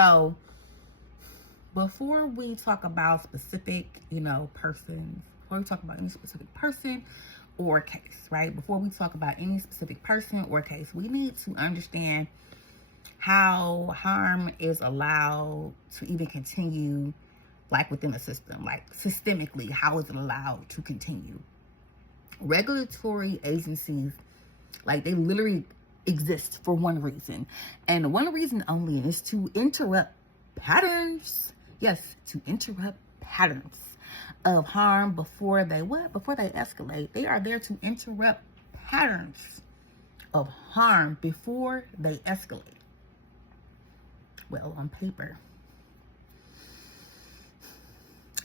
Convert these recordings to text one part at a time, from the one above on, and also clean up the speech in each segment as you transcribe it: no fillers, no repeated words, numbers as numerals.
So before we talk about specific, persons, before we talk about any specific person or case, right? Before we talk about any specific person or case, we need to understand how harm is allowed to even continue, like within the system, like systemically, how is it allowed to continue? Regulatory agencies, like, they literally exist for one reason, and one reason only, is to interrupt patterns. Yes, to interrupt patterns of harm before they escalate. They are there to interrupt patterns of harm before they escalate. Well, on paper.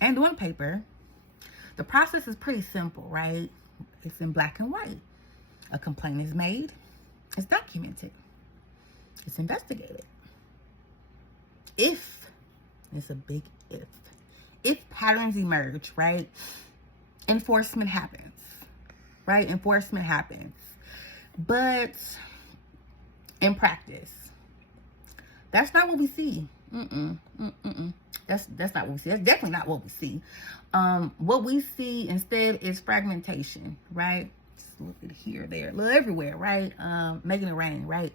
And on paper, the process is pretty simple, right? It's in black and white. A complaint is made, it's documented, it's investigated. If, it's a big if patterns emerge, right? Enforcement happens, right? Enforcement happens. But in practice, that's not what we see. That's not what we see. That's definitely not what we see. What we see instead is fragmentation, right? Just a little bit here, there, a little everywhere, right? Making it rain, right?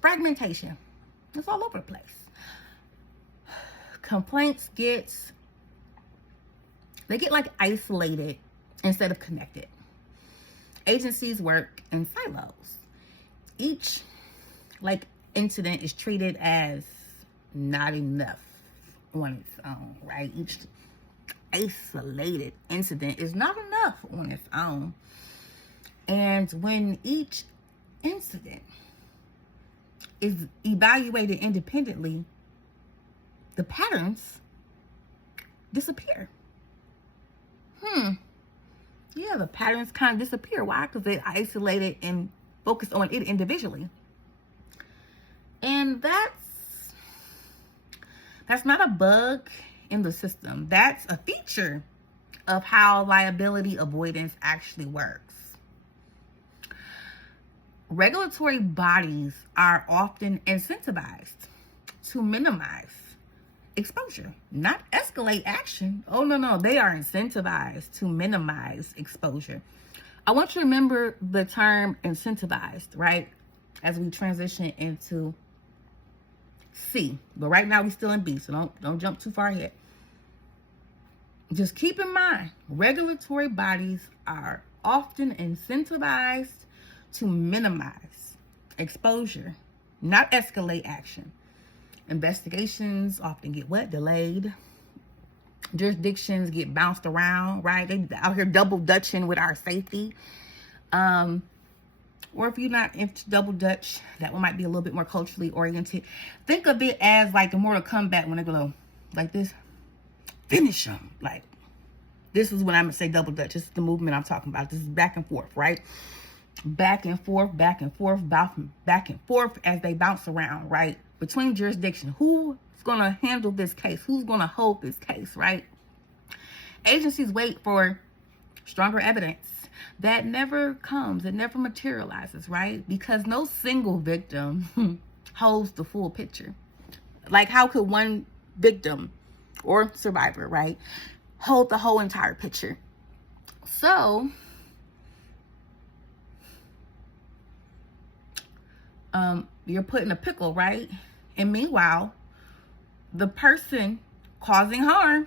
Fragmentation. It's all over the place. Complaints get like isolated instead of connected. Agencies work in silos. Each incident is treated as not enough on its own, right? Each isolated incident is not enough on its own. And when each incident is evaluated independently, the patterns disappear. Yeah, the patterns kind of disappear. Why? Because they're isolated and focused on it individually. And that's not a bug in the system. That's a feature of how liability avoidance actually works. Regulatory bodies are often incentivized to minimize exposure, not escalate action. Oh, no. They are incentivized to minimize exposure. I want you to remember the term incentivized, right? As we transition into C. But right now we're still in B, so don't jump too far ahead. Just keep in mind, regulatory bodies are often incentivized to minimize exposure, not escalate action. Investigations often get delayed. Jurisdictions get bounced around, right? They out here double dutching with our safety. Or if you're not into double dutch, that one might be a little bit more culturally oriented. Think of it as like the Mortal Kombat when they go like this. Finish them. Like, this is when I'm going to say double dutch. This is the movement I'm talking about. This is back and forth, right? Back and forth, back and forth, back and forth as they bounce around, right? Between jurisdictions. Who's going to handle this case? Who's going to hold this case, right? Agencies wait for stronger evidence that never comes, it never materializes, right? Because no single victim holds the full picture. Like, how could one victim or survivor, right, hold the whole entire picture? So, you're put in a pickle, right? And meanwhile, the person causing harm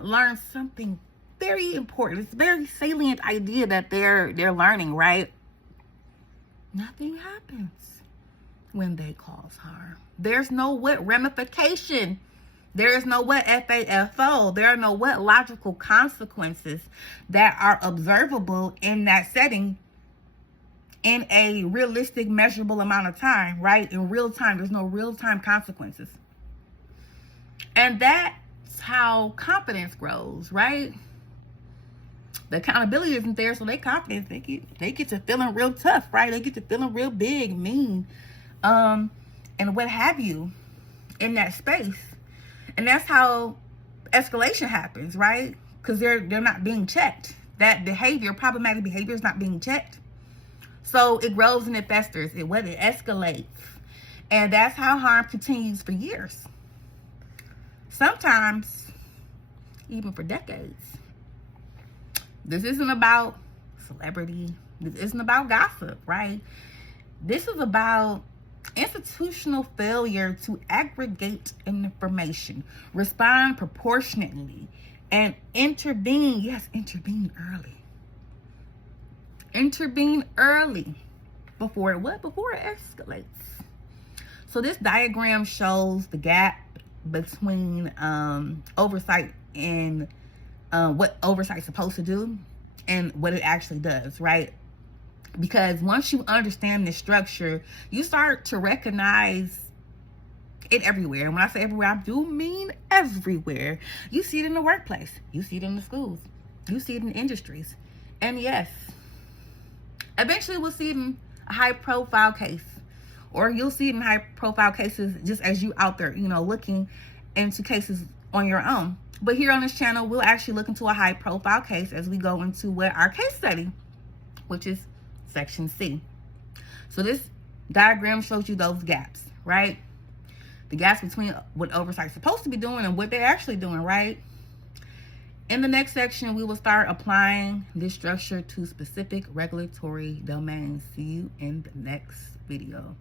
learns something very important. It's a very salient idea that they're learning, right? Nothing happens when they cause harm. There's no ramification. There is no FAFO. There are no logical consequences that are observable in that setting in a realistic, measurable amount of time, right? In real time, there's no real-time consequences. And that's how confidence grows, right? The accountability isn't there, so their confidence, they get to feeling real tough, right? They get to feeling real big, mean, and what have you in that space. And that's how escalation happens, right? Because they're not being checked. That behavior, problematic behavior, is not being checked. So it grows and it festers. It escalates. And that's how harm continues for years. Sometimes even for decades. This isn't about celebrity. This isn't about gossip, right? This is about institutional failure to aggregate information, respond proportionately, and intervene. Yes, intervene early. Intervene early before it what? Before it escalates. So this diagram shows the gap between oversight and what oversight's supposed to do and what it actually does, right? Because once you understand this structure, you start to recognize it everywhere. And when I say everywhere, I do mean everywhere. You see it in the workplace. You see it in the schools. You see it in industries. And yes, eventually we'll see it in a high-profile case. Or you'll see it in high-profile cases just as you out there, looking into cases on your own. But here on this channel, we'll actually look into a high-profile case as we go into what our case study, which is Section C. So this diagram shows you those gaps, right? The gaps between what oversight's supposed to be doing and what they're actually doing, right? In the next section, we will start applying this structure to specific regulatory domains. See you in the next video.